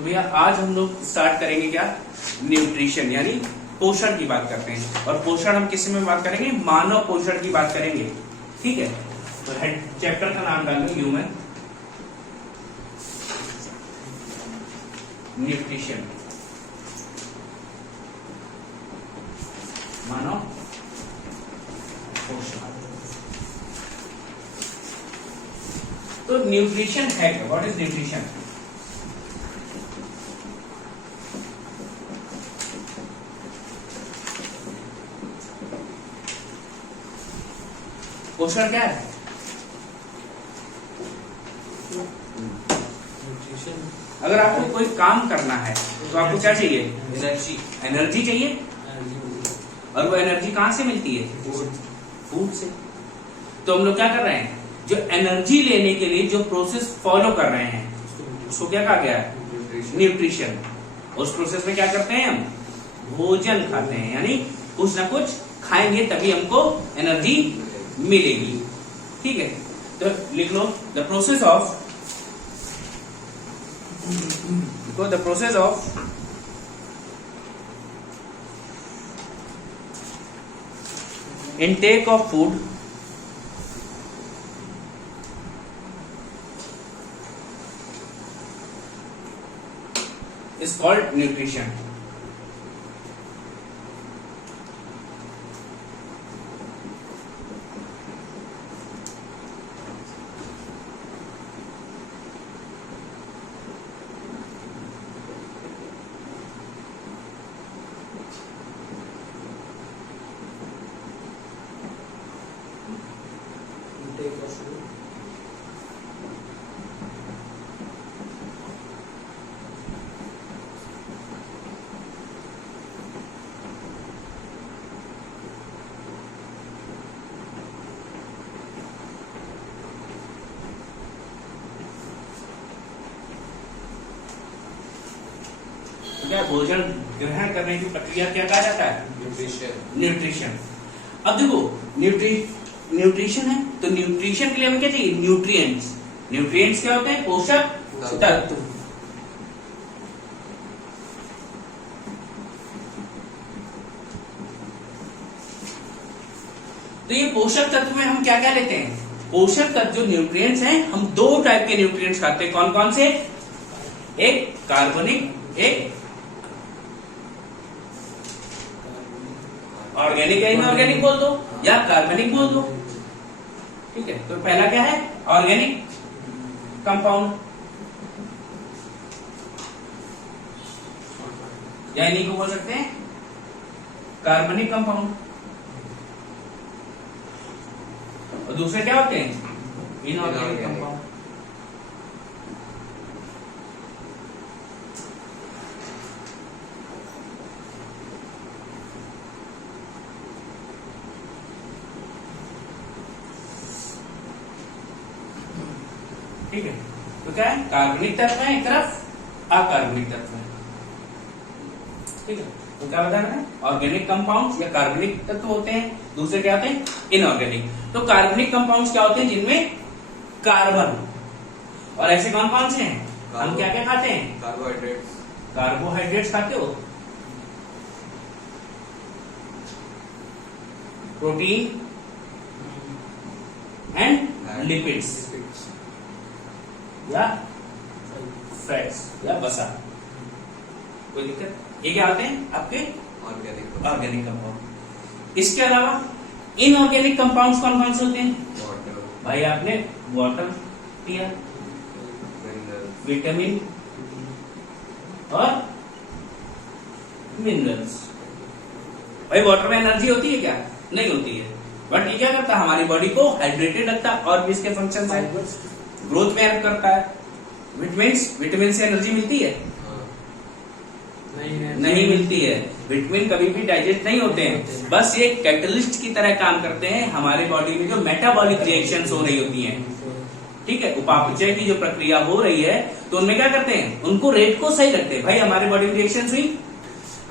तो भैया आज हम लोग स्टार्ट करेंगे क्या, न्यूट्रिशन यानी पोषण की बात करते हैं। और पोषण हम किस में बात करेंगे, मानव पोषण की बात करेंगे। ठीक है, तो हेड चैप्टर का नाम डाल दो ह्यूमन न्यूट्रिशन, मानव पोषण। तो न्यूट्रिशन है क्या, व्हाट इज न्यूट्रिशन? पोषण क्या है? अगर आपको कोई काम करना है तो आपको क्या चाहिए? एनर्जी। एनर्जी चाहिए, और वो एनर्जी कहां से मिलती है? फूड से। तो हम लोग क्या कर रहे हैं, जो एनर्जी लेने के लिए जो प्रोसेस फॉलो कर रहे हैं उसको क्या कहा गया है? न्यूट्रिशन। उस प्रोसेस में क्या करते हैं हम? भोजन खाते हैं, यानी कुछ ना कुछ खाएंगे तभी हमको एनर्जी मिलेगी। ठीक है, तो लिख लो the process of intake of food is called nutrition. क्या भोजन ग्रहण करने की प्रक्रिया क्या कहा जाता है? न्यूट्रिशन। अब देखो न्यूट्रिशन है, तो न्यूट्रिशन के लिए हमें क्या चाहिए? न्यूट्रिएंट्स। न्यूट्रिएंट्स क्या होते हैं? पोषक तत्व। तो ये पोषक तत्व में हम क्या क्या लेते हैं? पोषक तत्व जो न्यूट्रिएंट्स हैं, हम दो टाइप के न्यूट्रिएंट्स खाते हैं। कौन कौन से? एक कार्बनिक, एक ऑर्गेनिक या इनऑर्गेनिक बोल दो, या कार्बनिक बोल दो। ठीक है, तो पहला क्या है? ऑर्गेनिक कंपाउंड, या इन्हीं को बोल सकते हैं कार्बनिक कंपाउंड। और दूसरे क्या होते हैं? Inorganic compound. ठीक है, तो क्या है? कार्बनिक तत्व है एक तरफ, अकार्बनिक तत्व है। ठीक है, तो क्या बताना है? ऑर्गेनिक कंपाउंड्स या कार्बनिक तत्व होते हैं, दूसरे क्या होते हैं? इनऑर्गेनिक। तो कार्बनिक कंपाउंड्स क्या होते हैं? जिनमें कार्बन। और ऐसे कौन कौन से हैं? हम क्या क्या खाते हैं? कार्बोहाइड्रेट्स खाते हो, प्रोटीन एंड लिपिड्स, या फैट्स या वसा। कोई दिक्कत? ये क्या आते हैं आपके? Organic compound. इसके अलावा इनऑर्गेनिक कंपाउंड्स कौन कौन से होते हैं? भाई आपने वाटर पिया, विटामिन और मिनरल्स। भाई वाटर में एनर्जी होती है क्या? नहीं होती है, बट ये क्या करता है? हमारी बॉडी को हाइड्रेटेड रखता है, और भी इसके फंक्शन है। ग्रोथ में हेल्प करता है। विटामिन से एनर्जी मिलती है? नहीं मिलती है। विटामिन कभी भी डाइजेस्ट नहीं होते हैं, बस ये कैटलिस्ट की तरह काम करते हैं। हमारे बॉडी में जो मेटाबॉलिक रिएक्शंस हो रही होती हैं, ठीक है, उपापचय की जो प्रक्रिया हो रही है, तो उनमें क्या करते हैं? उनको रेट को सही रखते हैं। भाई हमारे बॉडी में रिएक्शन हुई,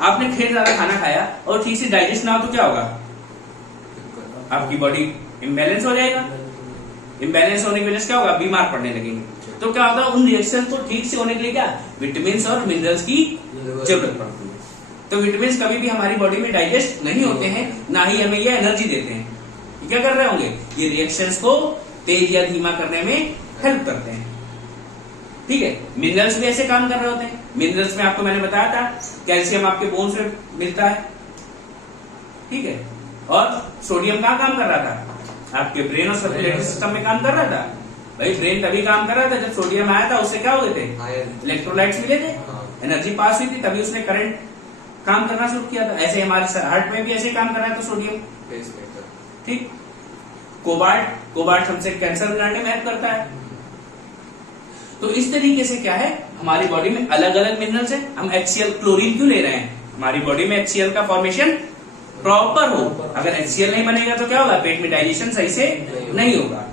आपने ढेर ज्यादा खाना खाया और ठीक से डाइजेस्ट ना हो तो क्या होगा? आपकी बॉडी इम्बैलेंस हो जाएगा। इम्बैलेंस होने की वजह से क्या होगा? बीमार पड़ने लगेंगे। तो क्या होता है, उन रिएक्शन को ठीक से होने के लिए क्या विटामिन और मिनरल्स की जरूरत पड़ती है। तो विटामिन कभी भी हमारी बॉडी में डाइजेस्ट नहीं होते हैं, ना ही हमें ये एनर्जी देते हैं। ये क्या कर रहे होंगे, ये रिएक्शंस को तेज या धीमा करने में हेल्प करते हैं। ठीक है, मिनरल्स भी ऐसे काम कर रहे होते हैं। मिनरल्स में आपको मैंने बताया था कैल्शियम आपके बोन्स में मिलता है, ठीक है, और सोडियम कहाँ काम कर रहा था, आपके ब्रेन और सर्कुलेटरी सिस्टम में काम कर रहा था। भाई ब्रेन तभी काम कर रहा था जब सोडियम आया था, उससे क्या हो गए थे, इलेक्ट्रोलाइट्स मिले थे, एनर्जी पास हुई थी, तभी उसने करंट काम करना शुरू किया था। ऐसे हमारे हार्ट में भी ऐसे काम कर रहा था सोडियम। ठीक, कोबाल्ट हमसे कैंसर लड़ने में हेल्प करता है। तो इस तरीके से क्या है, हमारी बॉडी में अलग अलग मिनरल्स है। हम HCl क्लोरीन क्यों ले रहे हैं, हमारी बॉडी में HCl का फॉर्मेशन प्रॉपर हो। अगर HCl नहीं बनेगा तो क्या होगा, पेट में डाइजेशन सही से नहीं होगा।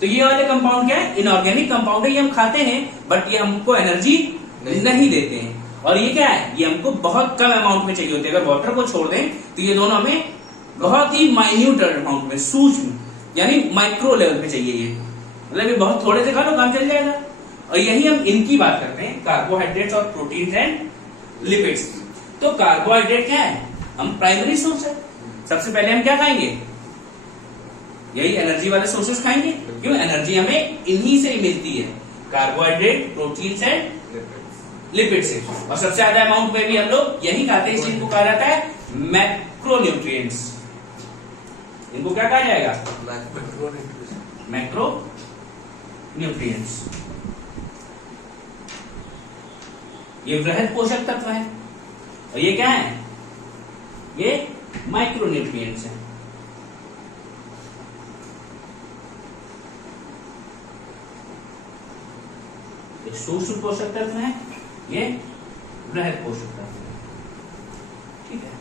तो ये वाले कंपाउंड क्या है, इनऑर्गेनिक कंपाउंड है, ये हम खाते हैं बट ये हमको एनर्जी नहीं देते हैं। और ये क्या है, ये हमको बहुत कम अमाउंट में चाहिए होते हैं। अगर वाटर को छोड़ दें तो ये दोनों हमें बहुत ही माइन्यूट अमाउंट में, सूक्ष्म यानी माइक्रो लेवल पे चाहिए। ये मतलब ये बहुत थोड़े से खा लो काम चल जाएगा। और यही हम इनकी बात करते हैं, कार्बोहाइड्रेट्स और प्रोटीन एंड लिपिड्स। तो कार्बोहाइड्रेट क्या है, हम प्राइमरी सोर्स है। सबसे पहले हम क्या खाएंगे, यही एनर्जी वाले सोर्सेस खाएंगे। क्यों, एनर्जी हमें इन्हीं से ही मिलती है, कार्बोहाइड्रेट, प्रोटीन एंड लिपिड से। और सबसे ज्यादा अमाउंट में भी हम लोग यही खाते हैं। इनको कहा जाता है मैक्रोन्यूट्रिएंट्स। इनको क्या कहा जाएगा, मैक्रो न्यूट्रिएंट्स। ये वृहद पोषक तत्व है और ये क्या है, ये माइक्रो न्यूट्रिएंट्स है। सूक्ष्म पोषक तत्व है, ये वृहद पोषक तत्व है। ठीक है,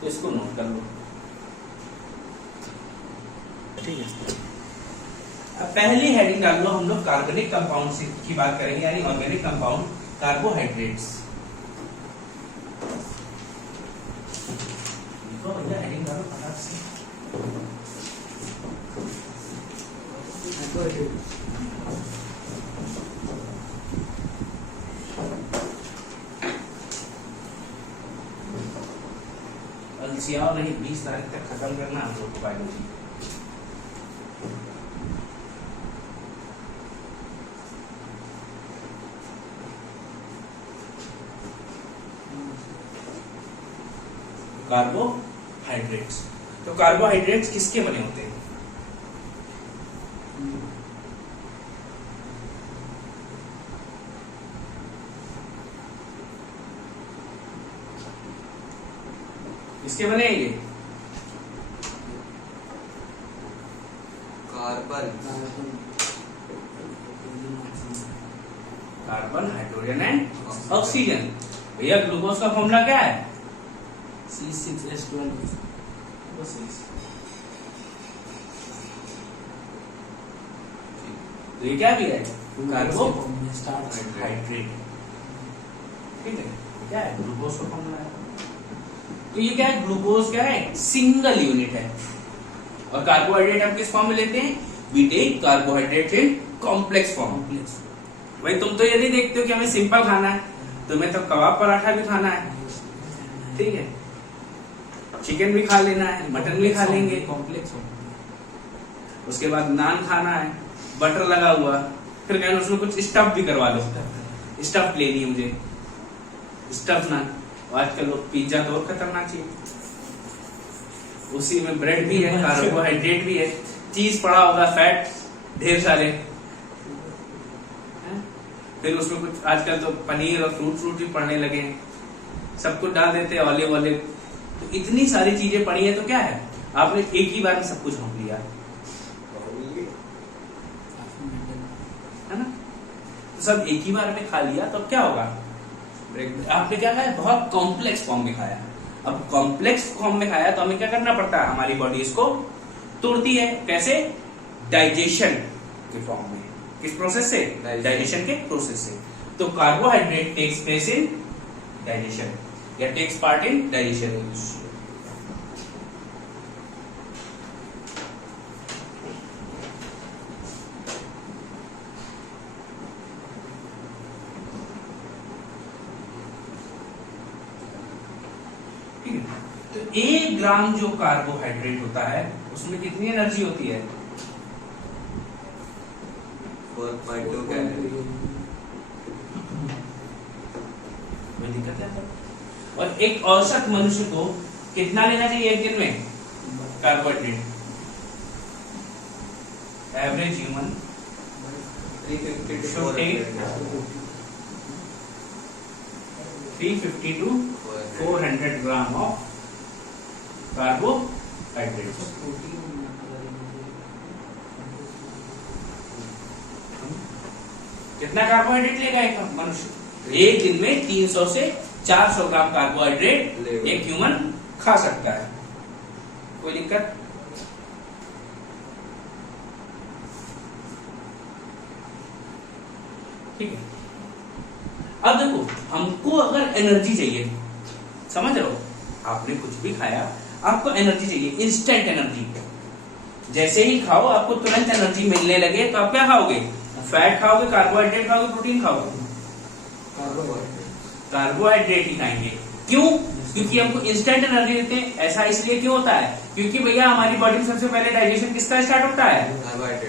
तो इसको नोट कर लो। ठीक है, अब पहली हेडिंग डाल लो, हम लोग कार्बनिक कंपाउंड की बात करेंगे, यानी ऑर्गेनिक कंपाउंड कार्बोहाइड्रेट्स। हेडिंग डालो फटाक से। अलसिया नहीं, 20 तारीख तक खत्म करना हम लोग को बायोलॉजी। कार्बोहाइड्रेट्स, तो कार्बोहाइड्रेट्स किसके बने होते हैं, किसके बने ये, कार्बन, हाइड्रोजन एंड ऑक्सीजन। भैया ग्लूकोज का फॉर्मूला क्या है, C6H12। तो ये क्या भी है, कार्बोहाइड्रेट। ठीक है, क्या है, ग्लूकोज का फॉर्मूला है। तो ये क्या है, ग्लूकोज क्या है, सिंगल यूनिट है। और कार्बोहाइड्रेट हम किस फॉर्म में लेते हैं, we take carbohydrate in complex form. भाई तुम तो ये नहीं देखते हो कि हमें सिंपल खाना है, तुम्हें तो कबाब पराठा भी खाना है, ठीक है, चिकन भी खा लेना है, मटन भी खा लेंगे, कॉम्प्लेक्स हो। उसके बाद नान खाना है, बटर लगा हुआ, फिर कहना उसमें कुछ स्टफ भी करवा लो, स्टफ लेनी है मुझे, स्टफ नान। आजकल लोग पिज्जा तो और खतरनाक चाहिए, उसी में ब्रेड भी है, कार्बोहाइड्रेट भी है, चीज पड़ा होगा, फैट ढेर सारे, फिर उसमें कुछ आजकल तो पनीर और फ्रूट भी पड़ने लगे हैं, सब कुछ डाल देते हैं, ऑलिव। तो इतनी सारी चीजें पड़ी है, तो क्या है, आपने एक ही बार में सब कुछ भोग लिया है ना, तो सब एक ही बार में खा लिया तो क्या होगा, आपने क्या खाया, बहुत कॉम्प्लेक्स फॉर्म में खाया। अब कॉम्प्लेक्स फॉर्म में खाया तो हमें क्या करना पड़ता है, हमारी बॉडी इसको तोड़ती है, कैसे, डाइजेशन के फॉर्म में। किस प्रोसेस से, डाइजेशन के प्रोसेस से। तो carbohydrate takes place in digestion या takes part in digestion. 1 gram जो कार्बोहाइड्रेट होता है उसमें कितनी एनर्जी होती है? 4.2 कैलोरी। कोई दिक्कत है? और एक औसत मनुष्य को कितना लेना चाहिए एक दिन में carbohydrate? Average human 350 should take 350 to 400 gram of carbohydrate. कितना कार्बोहाइड्रेट लेगा एक मनुष्य? एक दिन में 300 से 400 ग्राम कार्बोहाइड्रेट एक ह्यूमन खा सकता है। कोई दिक्कत? ठीक है। अब देखो, हमको अगर एनर्जी चाहिए, समझ रहे हो, आपने कुछ भी खाया, आपको एनर्जी चाहिए, इंस्टेंट एनर्जी। जैसे ही खाओ आपको तुरंत एनर्जी मिलने लगे तो आप क्या खाओगे? फैट खाओगे, कार्बोहाइड्रेट खाओगे, प्रोटीन खाओगे? कार्बोहाइड्रेट ही खाएंगे। क्यों? क्योंकि हमको इंस्टेंट एनर्जी देते हैं। ऐसा इसलिए क्यों होता है? क्योंकि भैया हमारी बॉडी में सबसे पहले डाइजेशन किसका स्टार्ट होता है?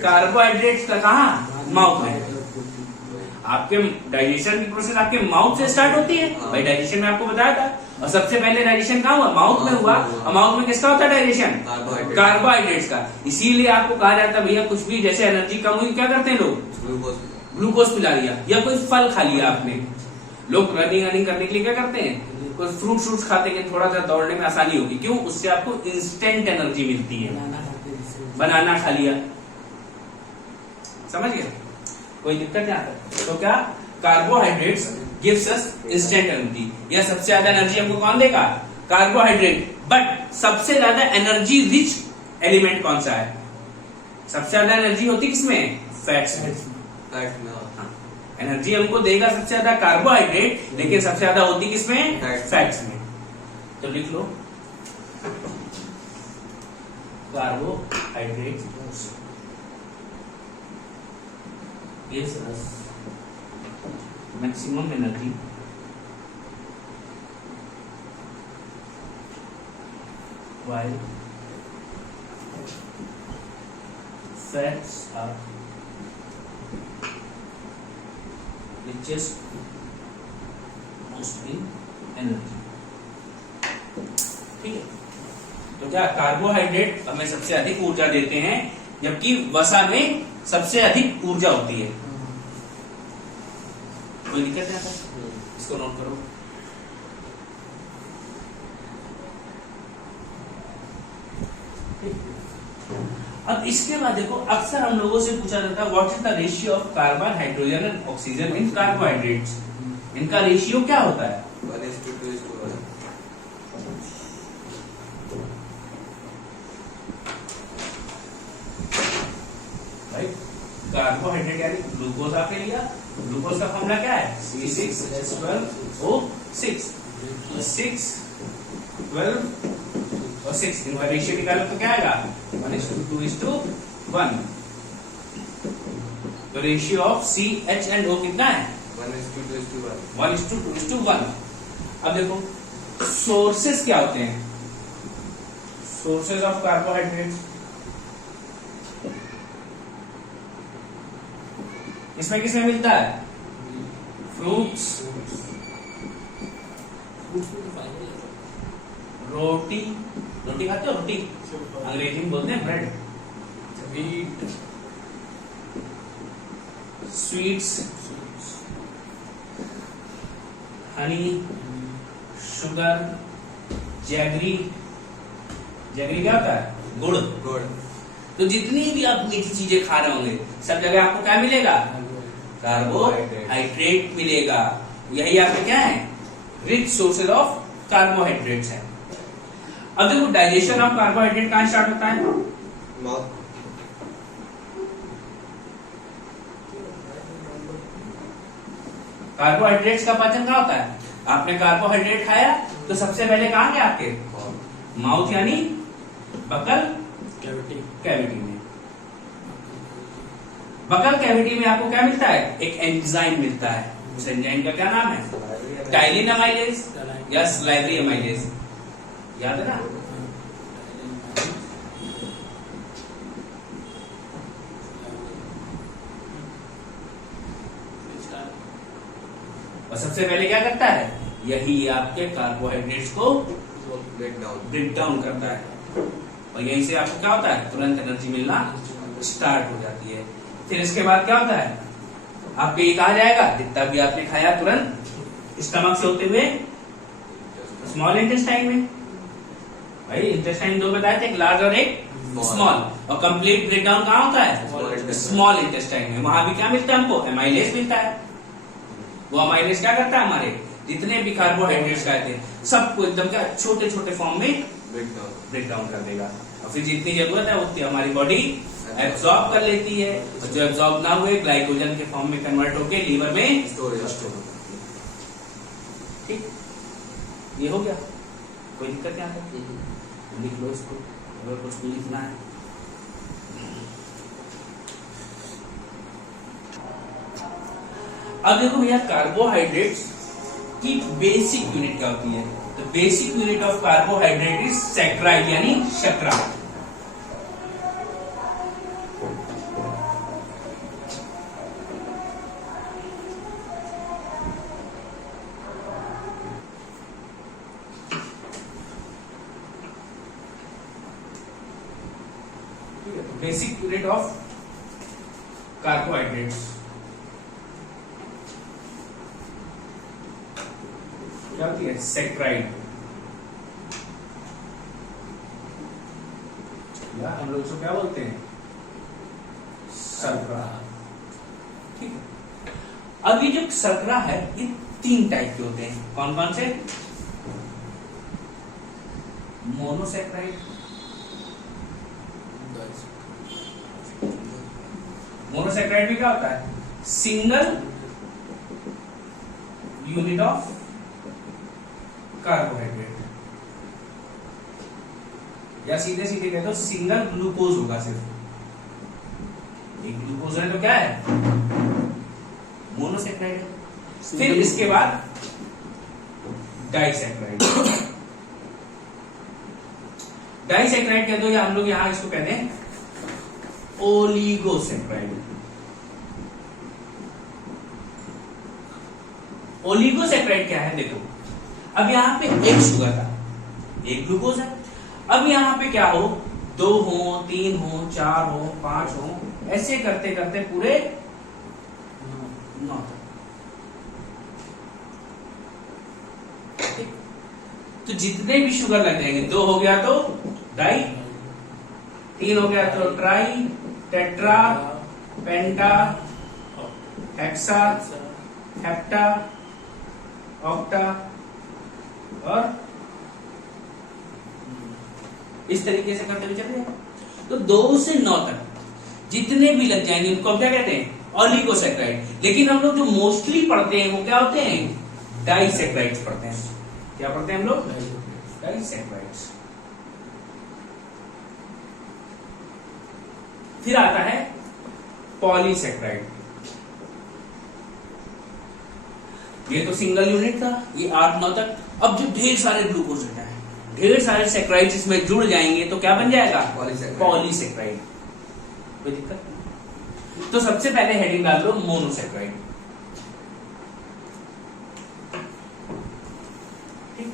कार्बोहाइड्रेट्स का। कहाँ? माउथ में। आपके डाइजेशन की प्रोसेस आपके माउथ से स्टार्ट होती है। भाई डाइजेशन में आपको बताया था। और सबसे पहले डाइजेशन कहाँ हुआ? माउथ में हुआ। और माउथ में किसका होता है डाइजेशन? कार्बोहाइड्रेट्स का। इसीलिए आपको कहा जाता है भैया कुछ भी जैसे एनर्जी कम हुई क्या करते हैं लोग? ग्लूकोज पिला लिया या कोई फल खा लिया आपने। लोग रनिंग करने के लिए क्या करते हैं? कोई फ्रूट शूट्स खाते हैं, थोड़ा सा दौड़ने में आसानी होगी। क्यों? उससे आपको इंस्टेंट एनर्जी मिलती है। बनाना खा लिया, समझ गए? कोई दिक्कत यहाँ पर? तो क्या carbohydrates gives us instant energy. या सबसे ज्यादा एनर्जी हमको कौन देगा? कार्बोहाइड्रेट। बट सबसे ज्यादा एनर्जी रिच एलिमेंट कौन सा है? सबसे ज्यादा एनर्जी होती किसमें? फैट्स में। एनर्जी हमको देगा सबसे ज्यादा कार्बोहाइड्रेट, लेकिन सबसे ज्यादा होती किसमें? फैट्स में। तो लिख लो carbohydrate gives us maximum energy while fats are richest most in energy। ठीक है। तो क्या कार्बोहाइड्रेट हमें सबसे अधिक ऊर्जा देते हैं, जबकि वसा में सबसे अधिक ऊर्जा होती है। कोई दिक्कत नहीं आता? इसको नोट करो। अब इसके बाद देखो, अक्सर हम लोगों से पूछा जाता है what is the ratio of carbon, hydrogen and oxygen in carbohydrates. इनका रेशियो क्या होता है? 1:2:1। कार्बोहाइड्रेट यानी ग्लूकोज आपने लिया, ग्लूकोज का फॉर्मूला क्या है? C6H12O6। 6 12 और 6 इनका रेशियो निकालो तो क्या आएगा? 1:2:1। तो ratio of CH and O कितना है? 1:2:1। 1:2:1। अब देखो सोर्सेस क्या होते हैं? Sources of carbohydrates. इसमें किसमें मिलता है? फ्रूट्स, रोटी। रोटी खाते हो? रोटी अंग्रेजी में बोलते हैं bread. Wheat, sweets, Honey, sugar, jaggery. Jaggery क्या होता है? गुड़। गुड़। तो जितनी भी आप मीठी चीजें खा रहे होंगे सब जगह आपको क्या मिलेगा? कार्बोहाइड्रेट मिलेगा। यही आपके क्या है? रिच सोर्सेज ऑफ कार्बोहाइड्रेट्स है। अब देखो डाइजेशन ऑफ कार्बोहाइड्रेट कहां स्टार्ट होता है? माउथ। कार्बोहाइड्रेट्स का पाचन कहां होता है? आपने कार्बोहाइड्रेट खाया तो सबसे पहले कहां गया आपके? माउथ यानी बकल कैविटी में। बकल कैविटी में आपको क्या मिलता है? एक एंजाइम मिलता है। उस एंजाइम का क्या नाम है? टाइलिन अमाइलेज या स्लाइवरी अमाइलेज। याद है ना? और सबसे पहले क्या करता है? यही आपके कार्बोहाइड्रेट्स को ब्रेक डाउन करता है और यहीं से आपको क्या होता है? तुरंत एनर्जी मिलना स्टार्ट हो जाती है। फिर इसके बाद क्या होता है? आपके ये कहा जाएगा, जितना भी आपने खाया तुरंत स्टमक से होते हुए स्मॉल इंटेस्टाइन में। भाई इंटेस्टाइन दो बताए थे, एक लार्ज और एक स्मॉल, और कंप्लीट ब्रेकडाउन कहाँ होता है? स्मॉल इंटेस्टाइन में। वहां भी क्या मिलता है हमको? एमाइलेज मिलता है। वो एमाइलेज क्या करता है? हमारे जितने भी कार्बोहाइड्रेट्स खाए थे सबको एकदम क्या छोटे छोटे फॉर्म में ब्रेक डाउन कर देगा, और फिर जितनी जरूरत है उतनी हमारी बॉडी एब्जॉर्ब कर लेती है, और जो एब्जॉर्ब ना हुए ग्लाइकोजन के फॉर्म में कन्वर्ट होके लीवर में स्टोर होता है। ठीक, ये हो गया, कोई दिक्कत नहीं आता। लिख लो इसको अगर कुछ भी लिखना है। अब देखो भैया, कार्बोहाइड्रेट्स की बेसिक यूनिट क्या होती है? तो basic unit of carbohydrate is saccharide यानी शर्करा। बेसिक यूनिट ऑफ कार्बोहाइड्रेट्स क्या होती है? सैकराइड, या हम लोग इसको क्या बोलते हैं? शर्करा। ठीक है। अब ये जो शर्करा है ये 3 टाइप के होते हैं। कौन कौन से? मोनोसैकराइड, मोनोसैकराइड भी क्या होता है? सिंगल यूनिट ऑफ कार्बोहाइड्रेट, या सीधे सीधे कहते हो सिंगल ग्लूकोज होगा, सिर्फ एक ग्लूकोज है तो क्या है? मोनोसैकराइड है। फिर इसके बाद डाइसैकराइड। डाइसैकराइड कहते हो, या हम लोग यहां इसको कहते हैं ओलिगोसैकराइड। ओलिगोसैकराइड क्या है? देखो, अब यहाँ पे एक शुगर था, एक ग्लूकोज है। अब यहाँ पे क्या हो? 2 हो, 3 हो, 4 हो, 5 हो, ऐसे करते करते पूरे 9 तक। तो जितने भी शुगर लग जाएंगे, 2 हो गया तो डाई, 3 हो गया तो ट्राई, टेट्रा, पेंटा, हेक्सा, हेप्टा, ऑक्टा, और इस तरीके से करते हुए चल रहे हैं। तो 2 से 9 तक जितने भी लग जाएंगे उनको क्या कहते हैं? ओलिगोसैकराइड। लेकिन हम लोग जो मोस्टली पढ़ते हैं वो क्या होते हैं? डाइसैकराइड्स पढ़ते हैं। क्या पढ़ते हैं हम लोग? डाइसैकराइड्स। फिर आता है पॉलीसैकराइड। ये तो सिंगल यूनिट था, ये 8-9 तक। अब जो ढेर सारे ग्लूकोज रहता है, ढेर सारे सैकराइड्स इसमें जुड़ जाएंगे तो क्या बन जाएगा? पॉलीसैकराइड। कोई दिक्कत नहीं। तो सबसे पहले हेडिंग डाल दो मोनोसैकराइड। ठीक है,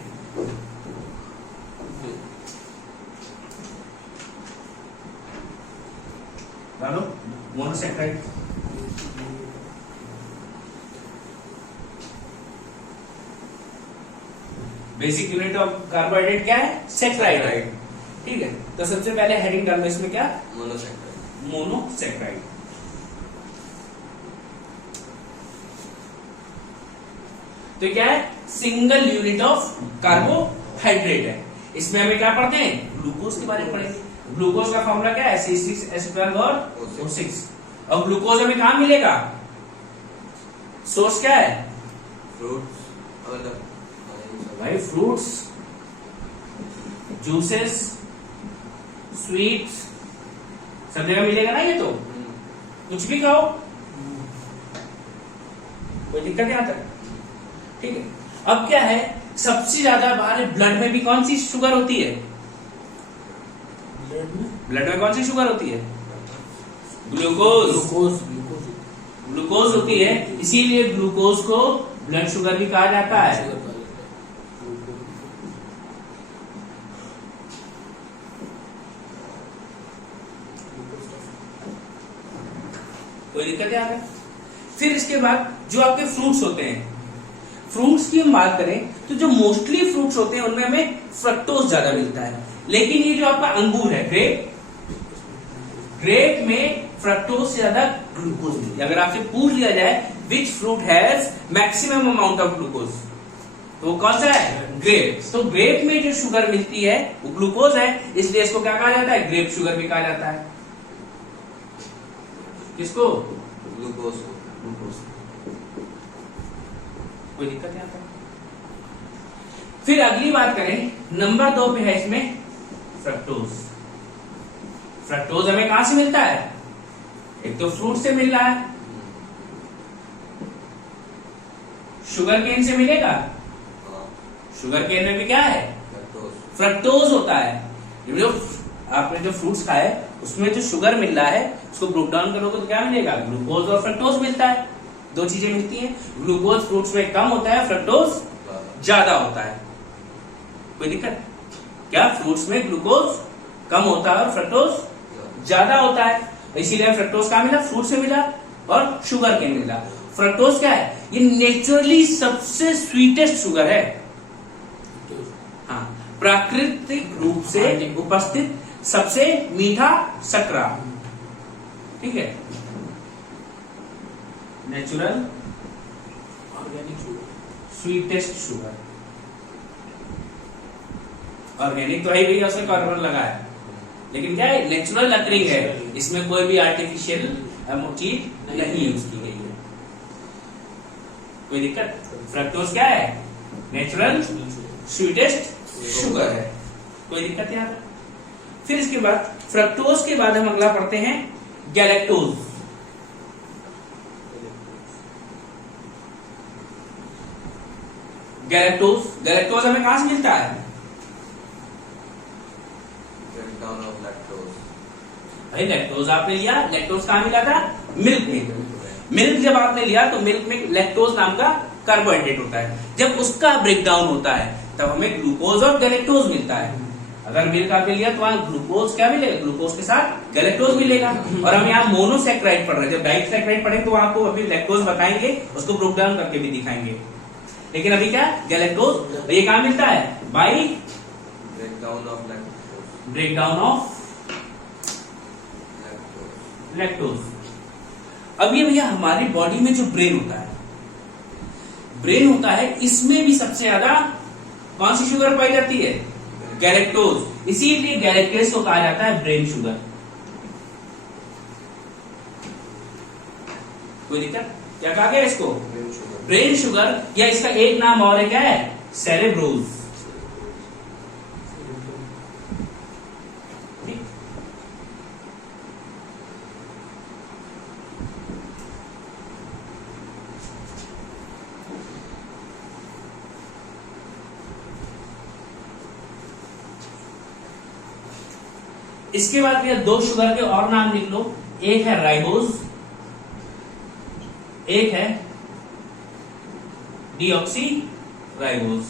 डालो monosaccharide. Basic unit of carbohydrate क्या है? सैकराइड। ठीक है, तो सबसे पहले हेडिंग डालना इसमें क्या? मोनोसैकराइड। मोनोसैकराइड। तो क्या है? सिंगल यूनिट ऑफ कार्बोहाइड्रेट है। इसमें हमें क्या पढ़ते हैं? ग्लूकोज के बारे में पढ़ेंगे। ग्लूकोज का फॉर्मूला क्या है? C6H12 और O6। और ग्लूकोज हमें कहां मिलेगा? सोर्स क्या है? फ्रूट्स, भाई फ्रूट्स, जूसेस, स्वीट्स, सब जगह मिलेगा ना ये तो। कुछ भी खाओ, कोई दिक्कत नहीं आता। ठीक है, अब क्या है? सबसे ज्यादा हमारे ब्लड में भी कौन सी शुगर होती है? ब्लड में कौन सी शुगर होती है? ग्लूकोज। ग्लूकोज होती है, इसीलिए ग्लूकोज को ब्लड शुगर भी कहा जाता है। कोई दिक्कत है आगे? फिर इसके बाद जो आपके फ्रूट्स होते हैं, फ्रूट्स की हम बात करें तो जो मोस्टली फ्रूट्स होते हैं उनमें हमें फ्रक्टोज ज्यादा मिलता है, लेकिन ये जो आपका अंगूर है, ग्रेप में फ्रक्टोज से ज्यादा ग्लूकोज मिलती है। अगर आपसे पूछ लिया जाए which fruit has maximum amount of glucose, तो वो कौन सा है? ग्रेप। तो ग्रेप में जो शुगर मिलती है वो ग्लूकोज है, इसलिए इसको क्या कहा जाता है? ग्रेप शुगर भी कहा जाता है। किसको? ग्लूकोज। कोई दिक्कत है आपको? फिर अगली बात करें, नंबर 2 पे है इसमें फ्रक्टोज। फ्रक्टोज हमें कहां से मिलता है? एक तो फ्रूट से मिल रहा है, शुगर केन से मिलेगा। शुगर केन में भी क्या है? फ्रक्टोज होता है। ये जो आपने जो फ्रूट्स खाए उसमें जो शुगर मिल रहा है उसको ब्रेक डाउन करोगे तो क्या मिलेगा? ग्लूकोज और फ्रक्टोज मिलता है। दो चीजें मिलती हैं। ग्लूकोज फ्रूट्स में कम होता है, फ्रक्टोज ज्यादा होता है। कोई दिक्कत? क्या फ्रूट्स में ग्लूकोज कम होता है और फ्रक्टोज ज्यादा होता है, इसीलिए फ्रक्टोज कहां मिला? फ्रूट से मिला और शुगर केन मिला। फ्रक्टोज क्या है? ये नेचुरली सबसे स्वीटेस्ट शुगर है। हाँ, प्राकृतिक रूप से उपस्थित सबसे मीठा शर्करा। ठीक है, natural organic sugar, sweetest sugar. Organic तो है भैया, उसमें कार्बन लगा है, लेकिन क्या है? नेचुरल अकरिंग है, इसमें कोई भी आर्टिफिशियल चीज नहीं यूज की गई है। कोई दिक्कत? फ्रक्टोज क्या है? नेचुरल स्वीटेस्ट शुगर है। कोई दिक्कत है यहाँ पर? फिर इसके बाद फ्रक्टोज के बाद हम अगला पढ़ते हैं गैलेक्टोज। गैलेक्टोज हमें कहां से मिलता है? भाई लैक्टोज आपने लिया, लैक्टोज कहां मिला था? मिल्क में। मिल्क जब आपने लिया तो मिल्क में लैक्टोज नाम का कार्बोहाइड्रेट होता है। जब उसका ब्रेक डाउन होता है तब हमें ग्लूकोज और गैलेक्टोज मिलता है। अगर मिल्क आपने लिया तो वहां ग्लूकोज क्या मिलेगा? ग्लूकोज के साथ गैलेक्टोज मिलेगा। और हम यहाँ मोनोसैकेराइड पढ़ रहे हैं, जब डाइसैकेराइड पढ़ेंगे तो आपको अभी लैक्टोज बताएंगे, उसको ब्रेक डाउन करके भी दिखाएंगे। लेकिन अभी क्या? गैलेक्टोज। ये कहां मिलता है? By breakdown of lactose. अब ये भैया हमारी बॉडी में जो ब्रेन होता है, इसमें भी सबसे ज्यादा कौन सी शुगर पाई जाती है? गैलेक्टोज। इसीलिए गैलेक्टोज को कहा जाता है ब्रेन शुगर। कोई दिक्कत? क्या कहा गया इसको? ब्रेन शुगर, या इसका एक नाम और है, क्या है? सेरेब्रोज। इसके बाद भैया दो शुगर के और नाम लिख लो। एक है राइबोज, एक है डीऑक्सी राइबोज।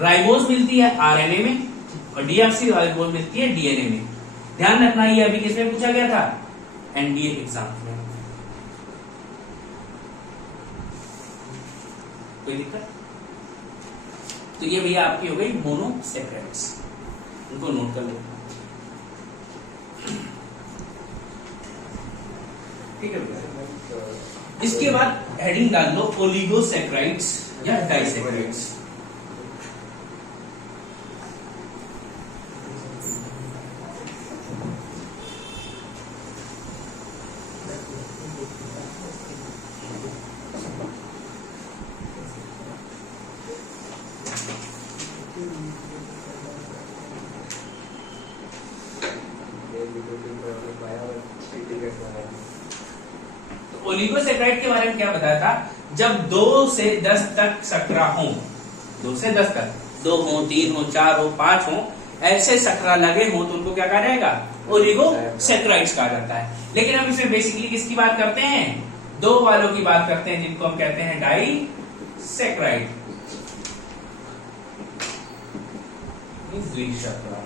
राइबोज मिलती है आरएनए में और डीऑक्सी राइबोज मिलती है डीएनए में। ध्यान रखना, ये अभी किसमें पूछा गया था? एनडीए एग्जाम में। कोई दिक्कत? तो ये भैया आपकी हो गई मोनोसैकेराइड्स, उनको नोट कर लो। ठीक है भैया। इसके बाद हेडिंग डाल लो ओलिगोसैकेराइड्स या डाइसैकेराइड्स। ओलिगोसैकेराइड के बारे में क्या बताया था? जब 2 से 10 तक सकरा हो, 2 से 10 तक, 2 हो, 3 हो, 4 हो, 5 हो, ऐसे सकरा लगे हो तो उनको क्या कहा जाएगा? ओलिगोसैकराइड्स कहा जाता है। लेकिन हम इसमें बेसिकली किसकी बात करते हैं? 2 वालों की बात करते हैं, जिनको हम कहते हैं डाइसैकराइड, द्विशर्करा।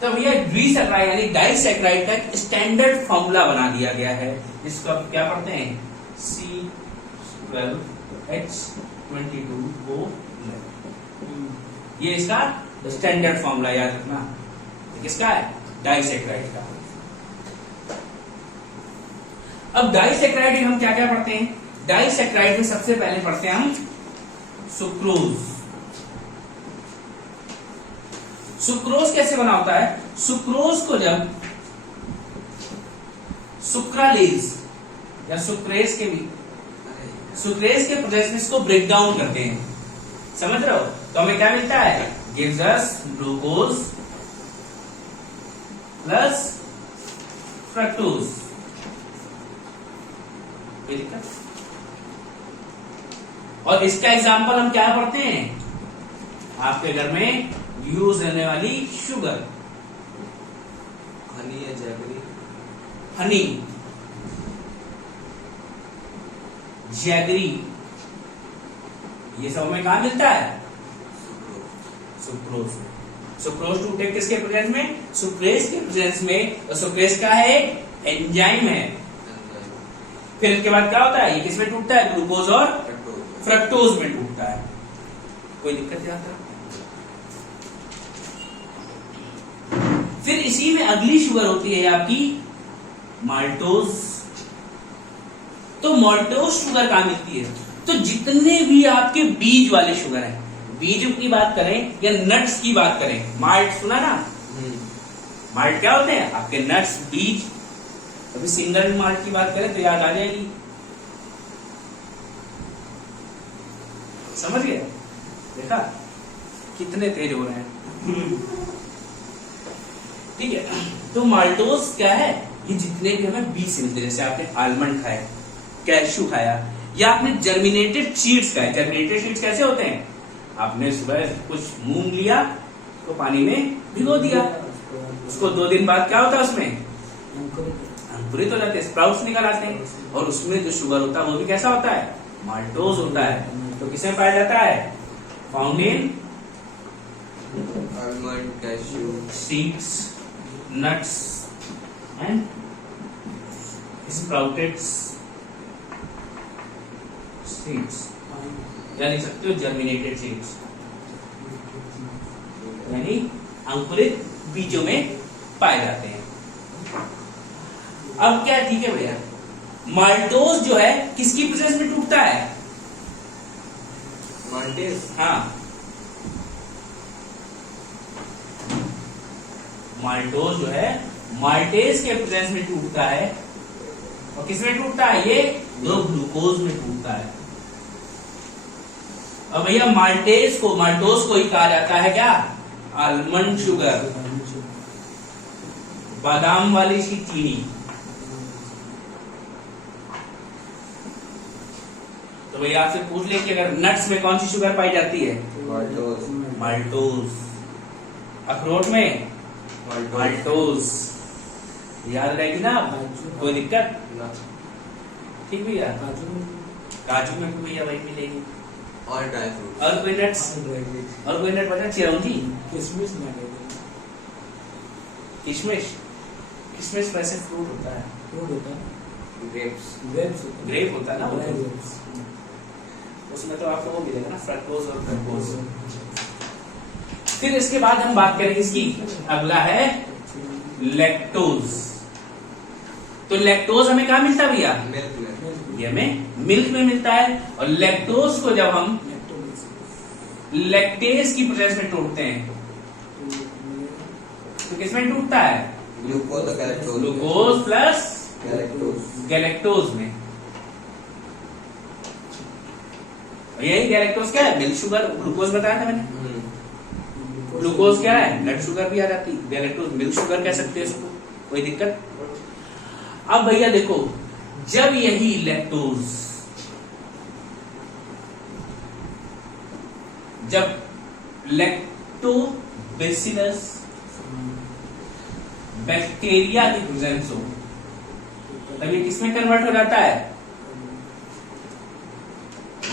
तो भैया द्विशर्कराइड यानी डाइसैकराइड का एक स्टैंडर्ड फॉर्मूला बना दिया गया है, जिसको आप क्या पढ़ते हैं? C12H22O। ये इसका स्टैंडर्ड फॉर्मूला याद रखना। किसका है? डाइसैकराइड का। अब डाइसैकराइड हम क्या क्या पढ़ते हैं? डाइसैकराइड में सबसे पहले पढ़ते हैं हम सुक्रोज। सुक्रोज कैसे बना होता है? सुक्रोज को जब सुक्रालेज या सुक्रेज के प्रोसेस में इसको ब्रेक डाउन करते हैं, समझ रहे हो? तो हमें क्या मिलता है? Gives us glucose plus fructose. कोई दिक्कत? और इसका एग्जांपल हम क्या पढ़ते हैं? आपके घर में यूज होने वाली शुगर, हनी या जैगरी, हनी, जैगरी, ये सब हमें कहां मिलता है? सुक्रोज। सुक्रोज टू टेक किसके प्रेजेंस में? सुक्रेज के प्रेजेंस में। और सुक्रेज का है एंजाइम है। फिर इसके बाद क्या होता है? ये किसमें टूटता है? ग्लूकोज और फ्रक्टोज में टूटता है। कोई दिक्कत नहीं आता? फिर इसी में अगली शुगर होती है आपकी माल्टोज। तो माल्टोज शुगर कहां मिलती है? तो जितने भी आपके बीज वाले शुगर हैं, बीजों की बात करें या नट्स की बात करें, माल्ट सुना ना? माल्ट क्या होते हैं? आपके नट्स, बीज। अभी सिंगल माल्ट की बात करें तो याद आ जाएगी, समझ गए? देखा कितने तेज हो रहे हैं। ठीक है, तो माल्टोज क्या है? ये जितने भी हमें बीज से मिलते हैं, जैसे आपने आलमंड खाया, कैशू खाया, या आपने जर्मिनेटेड सीड्स खाए। जर्मिनेटेड सीड्स कैसे होते हैं? आपने सुबह कुछ मूंग लिया तो पानी में भिगो दिया, उसको 2 दिन बाद क्या होता है? उसमें अंकुरित हो जाते हैं, स्प्राउट्स निकल आते हैं। और उसमें जो शुगर होता है वो भी कैसा होता है? माल्टोज होता है। तो किसमें पाया जाता है? Found in almond, cashew, seeds, nuts and sprouted seeds, या लिख सकते हो जर्मिनेटेड सीड्स, यानी अंकुरित बीजों में पाए जाते हैं। अब क्या? ठीक है भैया, माल्टोज जो है किसकी प्रेजेंस में टूटता है? माल्टेज। हाँ, माल्टोज जो है माल्टेज के प्रेजेंस में टूटता है। और किसमें टूटता है? ये ग्लूकोज में टूटता है। अब भैया माल्टोज को ही कहा जाता है क्या? आलमंड शुगर, बादाम वाली सी चीनी। तो भैया आपसे पूछ ले कि अगर नट्स में कौन सी शुगर पाई जाती है? माल्टोज। अखरोट में माल्टोज। याद रहेगी ना? कोई दिक्कत? ठीक भैया। काजू में भी भैया वही मिलेगी। और ड्राई फ्रूट। और कोई नट्स? और कोई नट बता? चिरौंजी, किशमिश ना कहते किशमिश। किशमिश वैसे फ्रूट होता है, फ्रूट होता है, ग्रेप्स। ग्रेप्स होता है, ग्रेप होता है ना वो। ग्रेप्स। उसमें तो आपको वो मिलेगा ना, फ्रक्टोज और ग्लूकोज। फिर इसके बाद हम बात करेंगे इसकी, अगला है लैक्टोज। तो लैक्टोज हमें कहाँ मिलता है भैया? मिल्क में। ये हमें मिल्क में मिलता है। और लैक्टोज को जब हम लैक्टेज की प्रोसेस में तोड़ते हैं तो किसमें टूटता है? ग्लूकोज और galactose. Glucose plus galactose. Galactose में। यही गैलेक्टोज क्या है? Milk sugar. ग्लूकोज बताया था मैंने। ग्लूकोज क्या है? ब्लड शुगर भी आ जाती है। गैलेक्टोज मिल्क शुगर कह सकते हैं इसको, कोई दिक्कत? अब भैया देखो, जब यही लैक्टोज, जब लैक्टोबैसिलस बैक्टीरिया की प्रेजेंस हो, तब ये किसमें कन्वर्ट हो जाता है?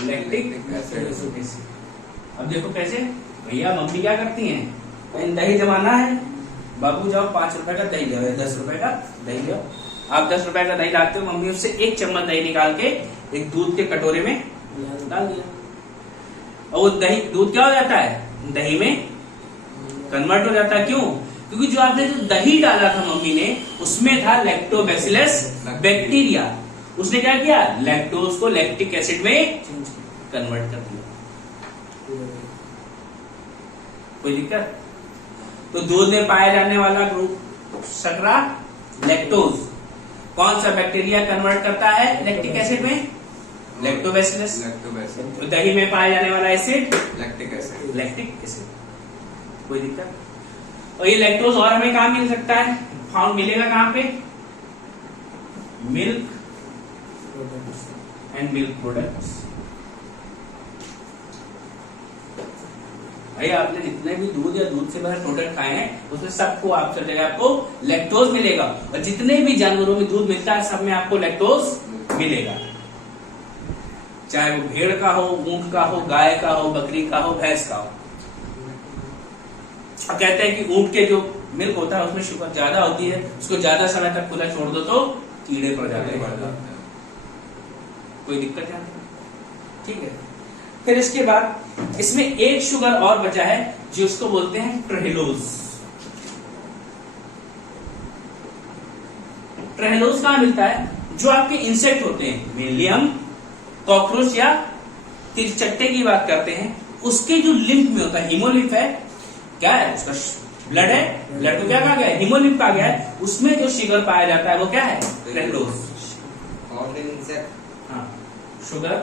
Lactic acid. अब देखो कैसे भैया मम्मी क्या करती हैं, कहीं दही जमाना है, बाबू जाओ 5 रुपए का दही ले आओ, 10 रुपए का दही ले आओ। आप 10 रुपए का दही लाते हो, मम्मी उससे 1 चम्मच दही निकाल के एक दूध के कटोरे में डाल दिया, और वो दही दूध क्या हो जाता है? दही में कन्वर्ट हो जाता है। क्यों? क्योंकि जो आपने जो दही डाला था मम्मी ने, उसमें था लैक्टोबैसिलस बैक्टीरिया। उसने क्या किया? लैक्टोज को लैक्टिक एसिड में कन्वर्ट कर दिया। कोई दिक्कत? तो दूध में पाया जाने वाला ग्रुप शकरा लैक्टोज, कौन सा बैक्टीरिया कन्वर्ट करता है लैक्टिक एसिड में? लैक्टोबैसिलस। लैक्टोबैसिलस। दही में पाया जाने वाला acid lactic acid. Lactic acid. कोई दिक्कत? और ये लैक्टोज और हमें कहां मिल सकता है? फाउंड मिलेगा कहां पे? Milk and milk products. भाई आपने जितने भी दूध या दूध से बने प्रोडक्ट खाए हैं, उसमें सबको आप चलेगा आपको लैक्टोज मिलेगा, और जितने भी जानवरों में दूध मिलता है सब में आपको लैक्टोज मिलेगा, चाहे वो भेड़ का हो, ऊंट का हो, गाय का हो, बकरी का हो, भैंस का हो। अब कहते हैं कि ऊंट के जो मिल्क होता है उसमें शुगर ज्यादा होती है, उसको ज्यादा समय तक खुला छोड़ दो तो कीड़े पड़ जाते हैं। कोई दिक्कत है? ठीक है। फिर इसके बाद इसमें एक शुगर और बचा है जिसको बोलते हैं ट्रहेलोज। ट्रहेलोज कहां मिलता है? जो आपके इंसेक्ट होते हैं, मेनली हम कॉकरोच या तिलचट्टे की बात करते हैं, उसके जो लिम्फ में होता है, हीमोलिम्फ है, क्या है उसका? ब्लड है। ब्लड को क्या कहा गया है? हीमोलिम्फ कहा गया है। उसमें जो शुगर पाया जाता है वो क्या है? ट्रहेलोज। Found in insect. हाँ, शुगर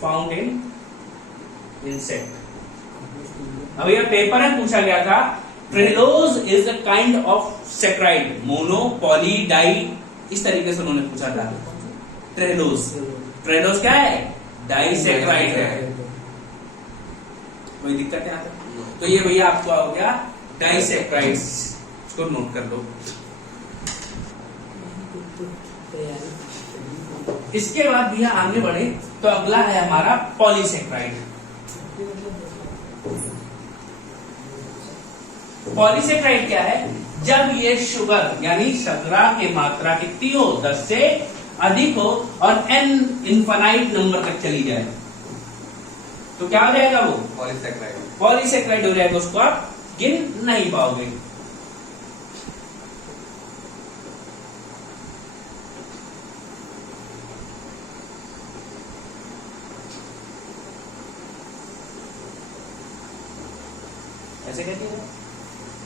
फाउंड इन इंसेक्ट। अब यह पेपर में पूछा गया था, trehalose is a kind of saccharide, mono, poly, di, इस तरीके से उन्होंने पूछा था। ट्रहेलोज, ट्रहेलोज क्या है? डाइसैकराइड है। कोई दिक्कत है? तो ये भैया आपको हो गया डाइसैकराइड्स, इसको नोट कर लो। इसके बाद भैया आगे बढ़े तो अगला है हमारा पॉलीसैकराइड। पॉलीसैकराइड क्या है? जब ये शुगर यानी शर्करा की मात्रा कितनी हो? 10 से अधिक हो और n इनफाइनाइट नंबर तक चली जाए तो क्या हो जाएगा? वो पॉलीसैकराइड। पॉलीसैकराइड हो जाएगा, उसको आप गिन नहीं पाओगे। ऐसे कहते हैं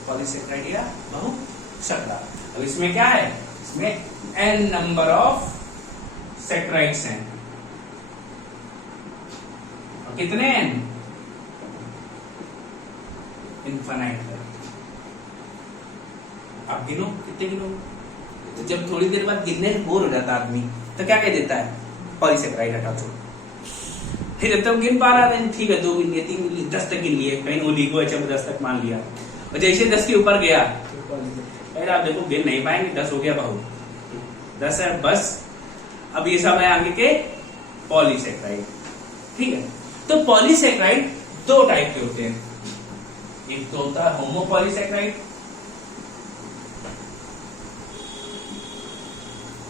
पॉलीसैकराइड या बहुशर्करा। अब इसमें क्या है? इसमें n नंबर ऑफ सैकराइड्स हैं। और कितने n? इनफाइनाइट। आप गिनो, कितने गिनो? तो जब थोड़ी देर बाद गिनने बोर हो जाता आदमी तो क्या कह देता है? पॉलीसैकराइड हटा छोड़। फिर जब तक गिन पा रहा था, ठीक है 2 गिन लिए, 3 गिन लिए, 10 तक गिन लिए, कहीं ओलीगो है, 10 तक मान लिया, और जैसे 10 के ऊपर गया अरे आप देखो गिन नहीं पाएंगे, 10 हो गया बहुत, 10 है बस। अब ये सब है आगे के पॉलीसैकराइड। ठीक है। तो पॉलीसैकराइड 2 टाइप के होते हैं, एक तो होता है होमोपॉलीसैकराइड,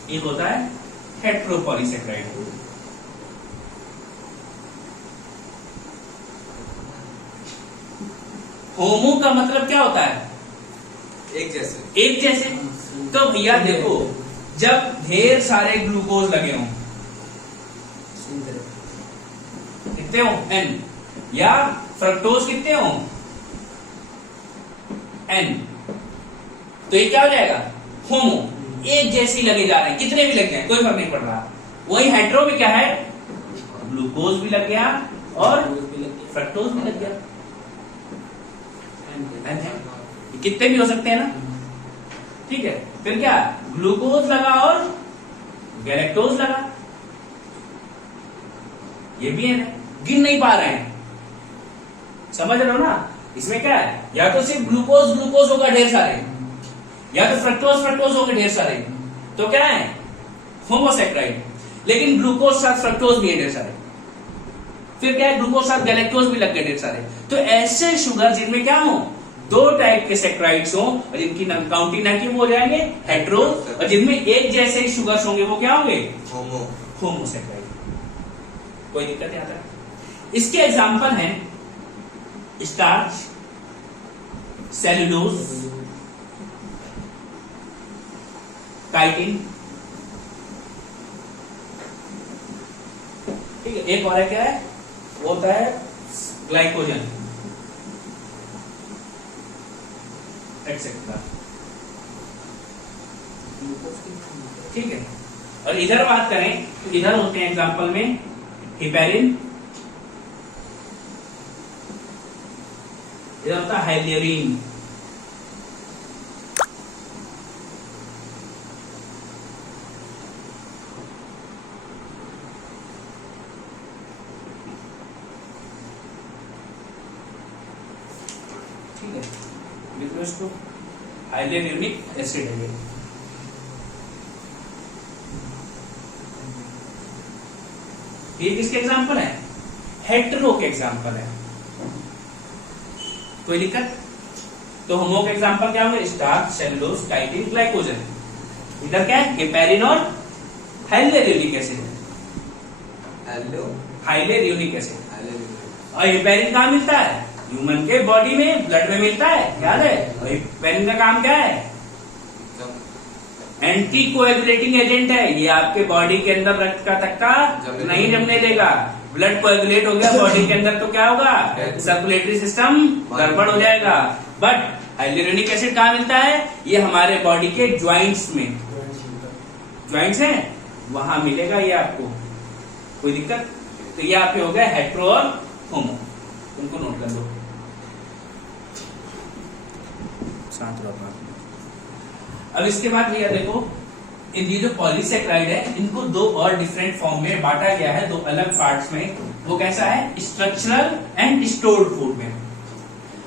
एक होता है हेट्रोपॉलीसैकराइड। होमो का मतलब क्या होता है? एक जैसे। एक जैसे। तो भैया देखो, जब ढेर सारे ग्लूकोज लगे हों, कितने हो? n, या फ्रक्टोज कितने हो? n, तो ये क्या हो जाएगा? होमो, एक जैसे ही लगे जा रहे हैं, कितने भी लग जाए कोई फर्क नहीं पड़ रहा। वही हेट्रो में क्या है? ग्लूकोज भी लग गया और फ्रक्टोज भी लग गया, कितने भी हो सकते हैं ना। ठीक है। फिर क्या? ग्लूकोज लगा और गैलेक्टोज लगा, ये भी है ना, गिन नहीं पा रहे हैं, समझ रहे हो ना। इसमें क्या है, या तो सिर्फ ग्लूकोज ग्लूकोज होगा ढेर सारे, या तो फ्रक्टोज फ्रक्टोज होंगे ढेर सारे, तो क्या है होमोसैकेराइड। लेकिन ग्लूकोज साथ फ्रक्टोज भी है ढेर सारे, फिर क्या है ग्लूकोज साथ गैलेक्टोज भी लग गए ढेर सारे। तो ऐसे शुगर जिनमें क्या हो, दो टाइप के सैकराइड्स हो और जिनकी काउंटिंग नेगेटिव हो जाएंगे हेटेरो, और जिनमें एक जैसे शुगर्स होंगे वो क्या होंगे होमोसैकेराइड। कोई दिक्कत आता है। इसके एग्जांपल हैं स्टार्च, सेलुलोज, काइटिन, ठीक है। एक और है क्या है, वो होता है ग्लाइकोजन एक्सेट्रा, ठीक है। और इधर बात करें तो इधर होते हैं एग्जांपल में हिपेरिन, इधर होता है हाइलेरिन, ठीक है। लिखो इसको, हाइलेरियोनिक एसिड है ये किसके एग्जांपल है, हेटेरो के एग्जांपल है। कोई दिक्कत। तो होमो के एग्जांपल क्या होंगे, स्टार्च, सेलुलोज, काइटिन, ग्लाइकोजन। इधर क्या है, हेपेरिन और हाइलेरियोनिक एसिड, हाइलेरियोनिक एसिड। और हेपेरिन कहाँ मिलता है, ह्यूमन के बॉडी में, ब्लड में मिलता है, याद है। और हेपेरिन का काम क्या है, एंटी कोएगुलेटिंग एजेंट है। ये आपके बॉडी के अंदर रक्त का थक्का नहीं जमने देगा। ब्लड कोएगुलेट हो गया बॉडी के अंदर तो क्या होगा, सर्कुलेटरी सिस्टम गड़बड़ हो जाएगा। बट हाइलेरियोनिक एसिड कहाँ मिलता है, ये हमारे बॉडी के ज्वाइंट्स में, ज्वाइंट्स हैं वहां मिलेगा ये आपको। कोई दिक्कत। तो ये आपके हो गया हेटेरो और होमो, उनको नोट कर दो साथ रहो। अब इसके बाद भैया देखो, ये जो पॉलीसेक्राइड है इनको दो और डिफरेंट फॉर्म में बांटा गया है, दो अलग पार्ट्स में। वो कैसा है, स्ट्रक्चरल एंड स्टोर्ड फूड में।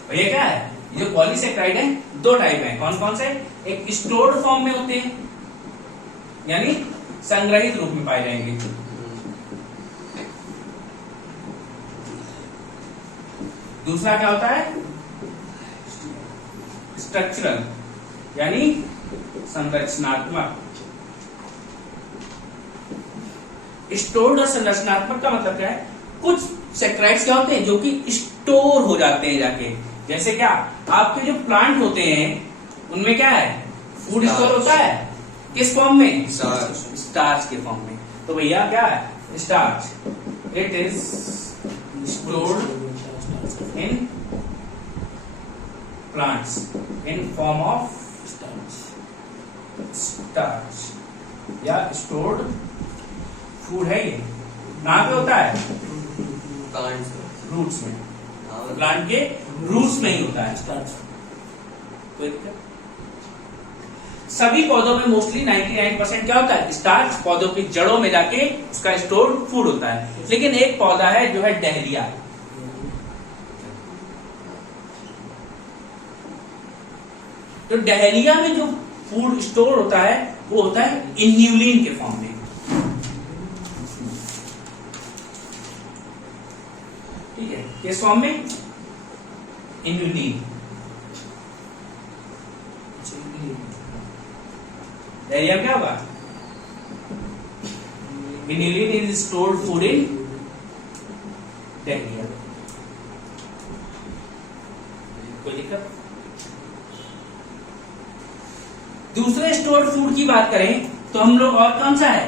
और ये क्या है, ये जो पॉलीसेक्राइड है दो टाइप है, कौन कौन से, एक स्टोर्ड फॉर्म में होते हैं यानी संग्रहित रूप में पाए जाएंगे, दूसरा क्या होता है स्ट्रक्चरल यानी संरचनात्मक। स्टोर्ड और संरचनात्मक का मतलब क्या है, कुछ सैकराइड्स क्या होते हैं जो कि स्टोर हो जाते हैं जाके, जैसे क्या आपके जो प्लांट होते हैं उनमें क्या है, फूड स्टोर होता है किस फॉर्म में, स्टार्च के फॉर्म में। तो भैया क्या है starch, it is stored in plants in form of starch या स्टोर्ड फूड है। ये कहाँ पे होता है, रूट्स में, प्लांट के रूट्स में ही होता है स्टार्च। कोई दिक्कत। सभी पौधों में मोस्टली 99% क्या होता है, स्टार्च पौधों की जड़ों में जाके उसका स्टोर्ड फूड होता है। लेकिन एक पौधा है जो है डहलिया, तो डहलिया में जो फूड स्टोर होता है वो होता है इन्यूलिन के फॉर्म में, ठीक है, किस फॉर्म में, इन्यूलिन। डहलिया क्या होगा, inulin is stored food in dahlia. कोई दिक्कत। दूसरे स्टोर्ड फूड की बात करें तो हम लोग और कौन सा है,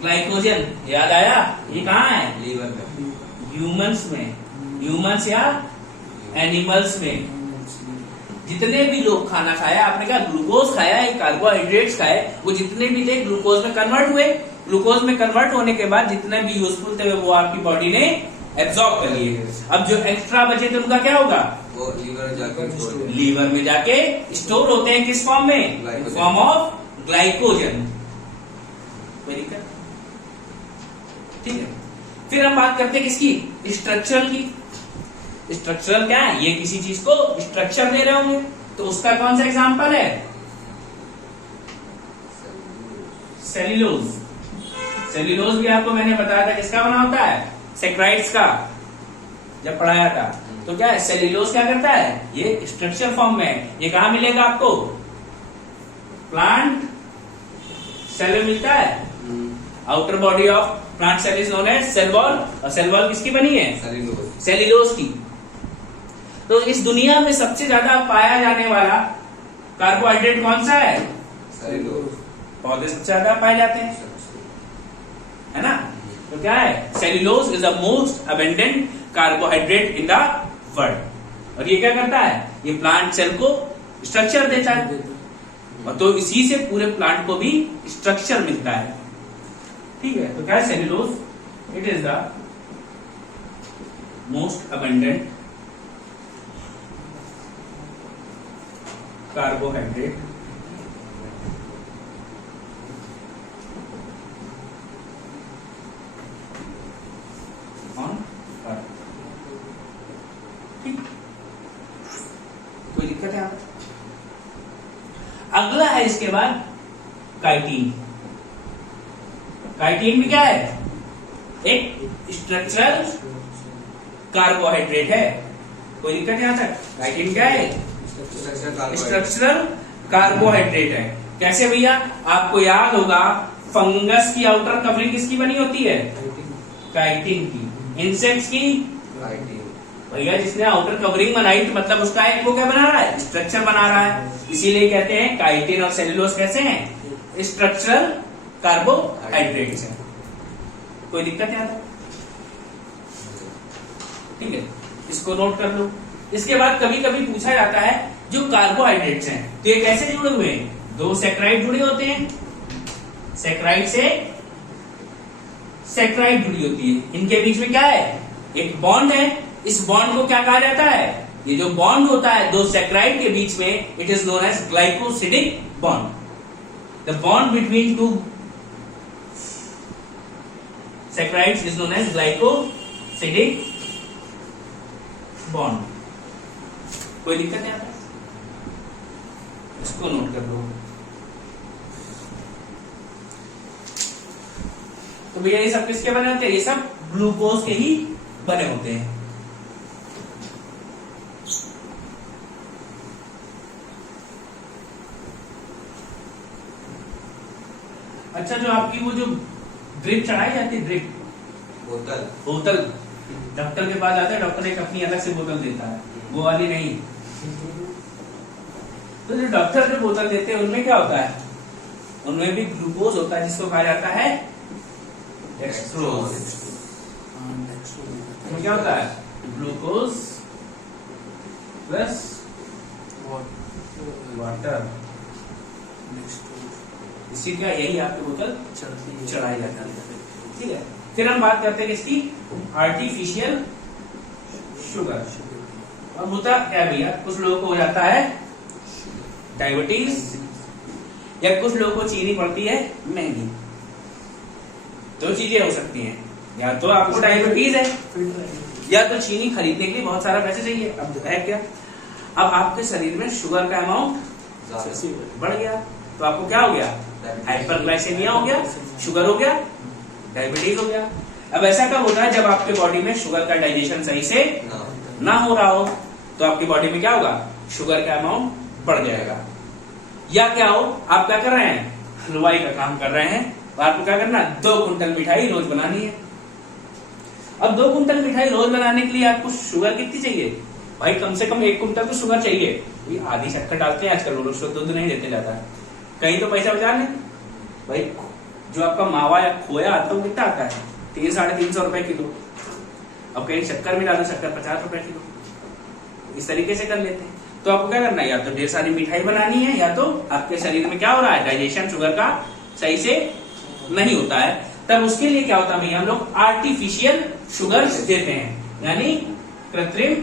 ग्लाइकोजन, याद आया, ये कहाँ है, लीवर में, ह्यूमंस में, ह्यूमंस या एनिमल्स में। जितने भी लोग खाना खाया, आपने क्या ग्लूकोज खाया है, कार्बोहाइड्रेट्स खाए, वो जितने भी थे ग्लूकोज में कन्वर्ट हुए। ग्लूकोज में कन्वर्ट होने के बाद जितने भी यूजफुल थे वो आपकी बॉडी ने एब्जॉर्ब कर लिए। अब जो एक्स्ट्रा बचे थे उनका क्या होगा, वो लीवर में जाके स्टोर होते हैं किस फॉर्म में, फॉर्म ऑफ ग्लाइकोजन। कोई दिक्कत? ठीक है। फिर हम बात करते हैं किसकी? स्ट्रक्चरल की। स्ट्रक्चरल क्या है? ये किसी चीज को स्ट्रक्चर दे रहे होंगे, तो उसका कौन सा एग्जांपल है? सेल्यूलोज। सेल्यूलोज भी आपको मैंने बताया था किसका बना होता है? सैकराइड्स का, जब पढ़ाया था। तो क्या है? सेल्यूलोज क्या करता है? ये स्ट्रक्चर फॉर्म में है। ये कहां मिलेगा आपको? प्लांट सेल में मिलता है। Outer body of plant cell is known as cell wall, और सेल वॉल किसकी बनी है? सेल्यूलोज। सेल्यूलोज की। तो इस दुनिया में सबसे ज्यादा पाया जाने वाला कार्बोहाइड्रेट कौन सा है? सेल्यूलोज। पौधे सबसे ज्यादा पाए जाते हैं, है ना? तो क्या है? Cellulose is the most abundant carbohydrate in the world. और ये क्या करता है? ये प्लांट सेल को स्ट्रक्चर देता है, और तो इसी से पूरे प्लांट को भी स्ट्रक्चर मिलता है। ठीक है। तो क्या है? Cellulose it is the most abundant carbohydrate on earth. ठीक, कोई दिक्कत है यहाँ पर? अगला है इसके बाद काइटिन। काइटिन भी क्या है? एक स्ट्रक्चरल कार्बोहाइड्रेट है। कोई दिक्कत यहाँ तक? काइटिन क्या है? स्ट्रक्चरल कार्बोहाइड्रेट है। कैसे भैया? आपको याद होगा फंगस की आउटर कवरिंग किसकी बनी होती है? काइटिन की। इंसेक्ट्स की? भैया जिसने आउटर कवरिंग बनाई तो मतलब उसका एक वो क्या बना रहा है? स्ट्रक्चर बना रहा है। इसीलिए कहते हैं काइटिन और सेल्यूलोज कैसे हैं? स्ट्रक्चरल कार्बोहाइड्रेट्स हैं। कोई दिक्कत है? ठीक है, इसको नोट कर लो। इसके बाद कभी कभी पूछा जाता है जो कार्बोहाइड्रेट्स हैं तो ये कैसे जुड़े हुए हैं? दो सैकराइड जुड़े होते हैं, सैकराइड से सैकराइड जुड़ी होती है। इनके बीच में क्या है? एक बॉन्ड है। इस बॉन्ड को क्या कहा जाता है? ये जो बॉन्ड होता है दो सैकराइड के बीच में, it is known as glycosidic bond. The bond between two saccharides is known as glycosidic bond. कोई दिक्कत है? इसको नोट कर लो। तो भैया ये सब किसके बने होते हैं? ये सब ग्लूकोज के ही बने होते हैं। अच्छा, जो आपकी वो जो ड्रिप चढ़ाई जाती है, ड्रिप बोतल डॉक्टर के पास जाते हैं, डॉक्टर एक अपनी अलग से बोतल देता है, वो वाली नहीं। तो जो डॉक्टर जो बोतल देते हैं उनमें क्या होता है? उनमें भी ग्लूकोज होता है जिसको कहा जाता है डेक्सट्रोज। उसमें क्या होता है? Glucose plus water. इसी का यही आपकी बोतल चढ़ाई जाती है। ठीक है। फिर हम बात करते हैं इसकी आर्टिफिशियल शुगर। अब होता क्या भैया? कुछ लोगों को हो जाता है डायबिटीज, या कुछ लोगों को चीनी पड़ती है महंगी। दो चीजें हो सकती हैं, या तो आपको डायबिटीज है या तो चीनी खरीदने के लिए बहुत सारा पैसे चाहिए। अब है क्या? अब आपके शरीर में शुगर का अमाउंट बढ़ गया, तो आपको क्या हो गया? हाइपरग्लाइसेमिया हो गया, शुगर हो गया, डायबिटीज हो गया। अब ऐसा कब होता है? जब आपके बॉडी में शुगर का डाइजेशन सही से ना हो रहा हो, तो आपकी बॉडी में क्या होगा? शुगर का अमाउंट बढ़ जाएगा। या क्या हो, आप क्या कर रहे हैं? हलवाई का काम कर रहे हैं, और आपको क्या करना? 2 कुंटल मिठाई रोज बनानी है। अब 2 कुंटल मिठाई रोज बनाने के लिए आपको शुगर कितनी चाहिए? भाई कम से कम 1 कुंटल तो शुगर चाहिए। आधी शक्कर डालते हैं आजकल लोग, शुद्ध दूध नहीं देते जाता है। कहीं तो पैसा बचा लें भाई। जो आपका मावा या खोया आता है वो कितना आता है? 300-350 रुपए किलो। अब कहीं शक्कर मिला दो, शक्कर 50 रुपए किलो। इस तरीके से कर लेते हैं। तो आपको क्या करना है? या तो ढेर सारी मिठाई बनानी है, या तो आपके शरीर में क्या हो रहा है? डाइजेशन शुगर का सही से नहीं होता है। तब उसके लिए क्या होता है भैया? हम लोग आर्टिफिशियल शुगर देते हैं, यानी कृत्रिम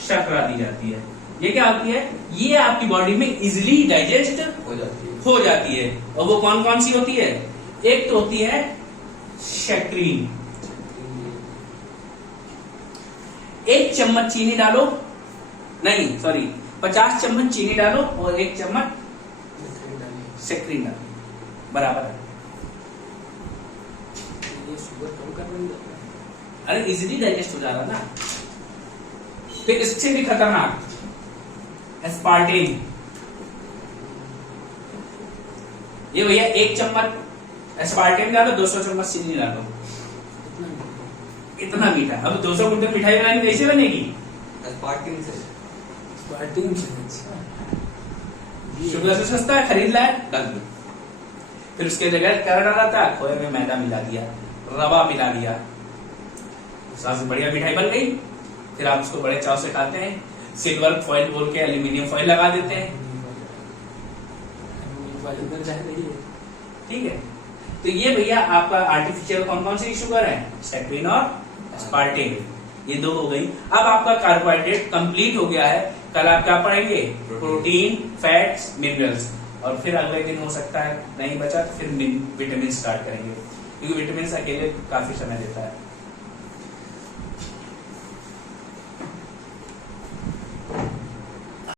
शर्करा दी जाती है। ये क्या होती है? ये आपकी बॉडी में इजिली डाइजेस्ट हो जाती है। हो जाती है। और वो कौन कौन सी होती है? एक तो होती है शैक्रीन। 1 चम्मच चीनी डालो, नहीं सॉरी 50 चम्मच चीनी डालो और 1 चम्मच शैक्रीन डालो, बराबर है। ये शुगर कम कर रही है। अरे इजिली डाइजेस्ट हो जा रहा ना। फिर इससे भी खतरनाक एस्पार्टेन। ये भैया 1 चम्मच एस्पार्टेन डालो, 200 चम्मच चीनी डालो, इतना मीठा। अब 200 कुंटल मिठाई बनानी कैसे बनेगी? स्पार्किंग से। स्टार्टिंग से अच्छा। शुगर से सस्ता है, खरीद लाए, डाल दो। फिर उसके जगह क्या डाला था? खोए में मैदा मिला दिया, रवा मिला दिया, सबसे बढ़िया मिठाई बन गई। फिर आप उसको बड़े चाव से खाते हैं। सिल्वर फॉइल बोल के एल्यूमिनियम फॉइल लगा देते हैं, अंदर जा रही है। ठीक है। तो ये भैया आपका आर्टिफिशियल कौन कौन सी शुगर है? सैक्रिन और एस्पार्टेन, ये 2 हो गई। अब आपका कार्बोहाइड्रेट कंप्लीट हो गया है। कल आप क्या पढ़ेंगे? Protein, fats, minerals. और फिर अगले दिन हो सकता है नहीं बचा तो फिर विटामिन स्टार्ट करेंगे, क्योंकि विटामिन अकेले काफी समय लेता है।